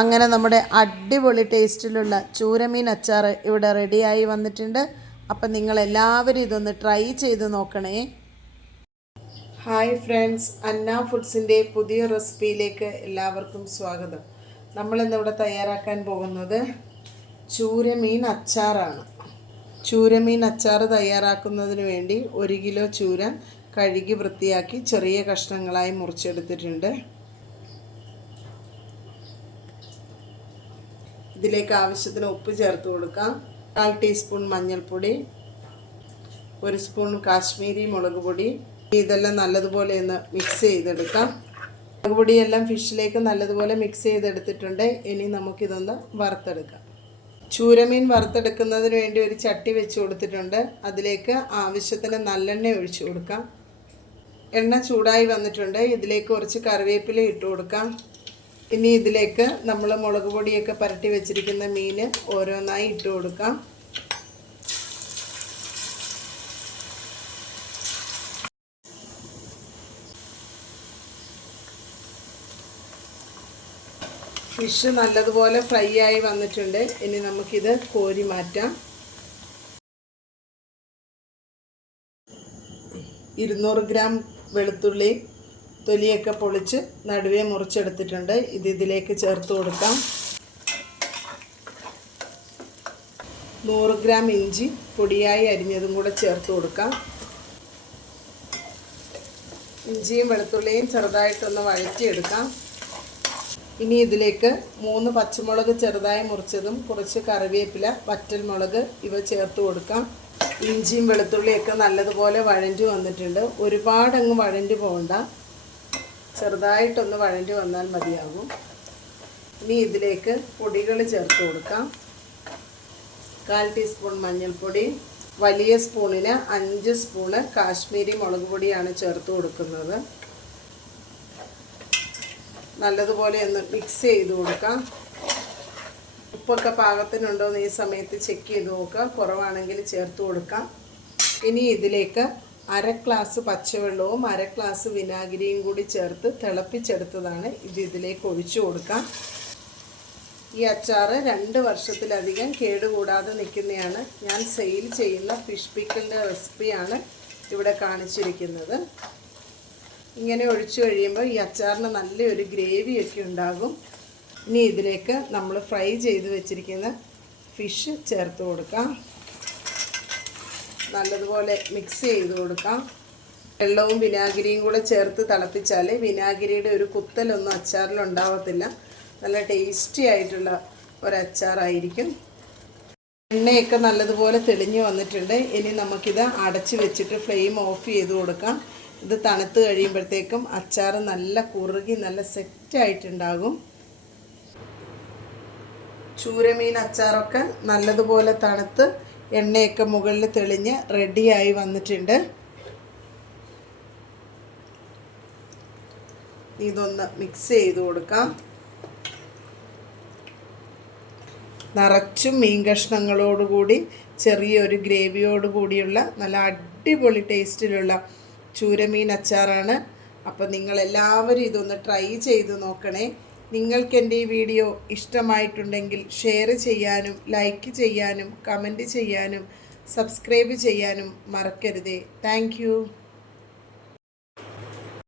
അങ്ങനെ നമ്മുടെ അടിപൊളി ടേസ്റ്റിലുള്ള ചൂരമീൻ അച്ചാർ ഇവിടെ റെഡിയായി വന്നിട്ടുണ്ട്. അപ്പം നിങ്ങളെല്ലാവരും ഇതൊന്ന് ട്രൈ ചെയ്ത് നോക്കണേ. ഹായ് ഫ്രണ്ട്സ്, അന്ന ഫുഡ്സിൻ്റെ പുതിയ റെസിപ്പിയിലേക്ക് എല്ലാവർക്കും സ്വാഗതം. നമ്മളിന്നിവിടെ തയ്യാറാക്കാൻ പോകുന്നത് ചൂരമീൻ അച്ചാറാണ്. ചൂരമീൻ അച്ചാർ തയ്യാറാക്കുന്നതിന് വേണ്ടി 1 കിലോ ചൂര കഴുകി വൃത്തിയാക്കി ചെറിയ കഷ്ണങ്ങളായി മുറിച്ചെടുത്തിട്ടുണ്ട്. ഇതിലേക്ക് ആവശ്യത്തിന് ഉപ്പ് ചേർത്ത് കൊടുക്കാം. 1/4 ടീസ്പൂൺ മഞ്ഞൾപ്പൊടി, 1 സ്പൂൺ കാശ്മീരി മുളക് പൊടി. ഇതെല്ലാം നല്ലതുപോലെ ഒന്ന് മിക്സ് ചെയ്തെടുക്കാം. മുളക് പൊടിയെല്ലാം ഫിഷിലേക്ക് നല്ലതുപോലെ മിക്സ് ചെയ്തെടുത്തിട്ടുണ്ട്. ഇനി നമുക്കിതൊന്ന് വറുത്തെടുക്കാം. ചൂരമീൻ വറുത്തെടുക്കുന്നതിന് വേണ്ടി ഒരു ചട്ടി വെച്ച് കൊടുത്തിട്ടുണ്ട്. അതിലേക്ക് ആവശ്യത്തിന് നല്ലെണ്ണ ഒഴിച്ചു കൊടുക്കാം. എണ്ണ ചൂടായി വന്നിട്ടുണ്ട്. ഇതിലേക്ക് കുറച്ച് കറിവേപ്പില ഇട്ട് കൊടുക്കാം. ഇനി ഇതിലേക്ക് നമ്മൾ മുളക് പൊടിയൊക്കെ പുരട്ടി വെച്ചിരിക്കുന്ന മീൻ ഓരോന്നായി ഇട്ട് കൊടുക്കാം. ഫിഷ് നല്ലതുപോലെ ഫ്രൈ ആയി വന്നിട്ടുണ്ട്. ഇനി നമുക്കിത് കോരി മാറ്റാം. 200 ഗ്രാം വെളുത്തുള്ളി തൊലിയൊക്കെ പൊളിച്ച് നടുവേ മുറിച്ചെടുത്തിട്ടുണ്ട്. ഇതിലേക്ക് ചേർത്ത് കൊടുക്കാം. 100 ഗ്രാം ഇഞ്ചി പൊടിയായി അരിഞ്ഞതും കൂടെ ചേർത്ത് കൊടുക്കാം. ഇഞ്ചിയും വെളുത്തുള്ളിയും ചെറുതായിട്ടൊന്ന് വഴറ്റിയെടുക്കാം. ഇനി ഇതിലേക്ക് 3 പച്ചമുളക് ചെറുതായി മുറിച്ചതും കുറച്ച് കറിവേപ്പില, വറ്റൽമുളക് ഇവ ചേർത്ത് കൊടുക്കാം. ഇഞ്ചിയും വെളുത്തുള്ളിയൊക്കെ നല്ലതുപോലെ വഴഞ്ഞു വന്നിട്ടുണ്ട്. ഒരുപാടങ്ങ് വഴഞ്ഞു പോകണ്ട, ചെറുതായിട്ടൊന്ന് വഴഞ്ഞു വന്നാൽ മതിയാകും. ഇനി ഇതിലേക്ക് പൊടികൾ ചേർത്ത് കൊടുക്കാം. 1/4 ടീസ്പൂൺ മഞ്ഞൾപ്പൊടി, വലിയ സ്പൂണിന് 5 സ്പൂണ് കാശ്മീരി മുളക് പൊടിയാണ് ചേർത്ത് കൊടുക്കുന്നത്. നല്ലതുപോലെ ഒന്ന് മിക്സ് ചെയ്ത് കൊടുക്കാം. ഉപ്പൊക്കെ പാകത്തിനുണ്ടോയെന്ന് ഈ സമയത്ത് ചെക്ക് ചെയ്ത് നോക്കുക. കുറവാണെങ്കിൽ ചേർത്ത് കൊടുക്കാം. ഇനി ഇതിലേക്ക് 1/2 ഗ്ലാസ് പച്ചവെള്ളവും 1/2 ഗ്ലാസ് വിനാഗിരിയും കൂടി ചേർത്ത് തിളപ്പിച്ചെടുത്തതാണ്. ഇതിലേക്ക് ഒഴിച്ചു കൊടുക്കാം. ഈ അച്ചാർ 2 വർഷത്തിലധികം കേടുകൂടാതെ നിൽക്കുന്നതാണ്. ഞാൻ സെയിൽ ചെയ്യുന്ന ഫിഷ് പിക്കിളിൻ്റെ റെസിപ്പിയാണ് ഇവിടെ കാണിച്ചിരിക്കുന്നത്. ഇങ്ങനെ ഒഴിച്ചു കഴിയുമ്പോൾ ഈ അച്ചാറിന് നല്ലൊരു ഗ്രേവിയൊക്കെ ഉണ്ടാകും. ഇനി ഇതിലേക്ക് നമ്മൾ ഫ്രൈ ചെയ്ത് വെച്ചിരിക്കുന്ന ഫിഷ് ചേർത്ത് കൊടുക്കാം. നല്ലതുപോലെ മിക്സ് ചെയ്ത് കൊടുക്കാം. വെള്ളവും വിനാഗിരിയും കൂടെ ചേർത്ത് തിളപ്പിച്ചാൽ വിനാഗിരിയുടെ ഒരു കുത്തലൊന്നും അച്ചാറിലുണ്ടാവത്തില്ല. നല്ല ടേസ്റ്റി ആയിട്ടുള്ള ഒരച്ചാറായിരിക്കും. എണ്ണയൊക്കെ നല്ലതുപോലെ തെളിഞ്ഞ് വന്നിട്ടുണ്ട്. ഇനി നമുക്കിത് അടച്ച് വെച്ചിട്ട് ഫ്ലെയിം ഓഫ് ചെയ്ത് കൊടുക്കാം. ഇത് തണുത്ത് കഴിയുമ്പോഴത്തേക്കും അച്ചാർ നല്ല കുറുകി നല്ല സെറ്റായിട്ടുണ്ടാകും. ചൂരമീൻ അച്ചാറൊക്കെ നല്ലതുപോലെ തണുത്ത് എണ്ണയൊക്കെ മുകളിൽ തെളിഞ്ഞ് റെഡിയായി വന്നിട്ടുണ്ട്. ഇതൊന്ന് മിക്സ് ചെയ്ത് കൊടുക്കാം. നിറച്ചും മീൻ കഷ്ണങ്ങളോടുകൂടി ചെറിയൊരു ഗ്രേവിയോട് കൂടിയുള്ള നല്ല അടിപൊളി ടേസ്റ്റിലുള്ള ചൂരമീൻ അച്ചാറാണ്. അപ്പോൾ നിങ്ങളെല്ലാവരും ഇതൊന്ന് ട്രൈ ചെയ്ത് നോക്കണേ. നിങ്ങൾക്ക് എൻ്റെ ഈ വീഡിയോ ഇഷ്ടമായിട്ടുണ്ടെങ്കിൽ ഷെയർ ചെയ്യാനും ലൈക്ക് ചെയ്യാനും കമൻറ്റ് ചെയ്യാനും സബ്സ്ക്രൈബ് ചെയ്യാനും മറക്കരുതേ. Thank you.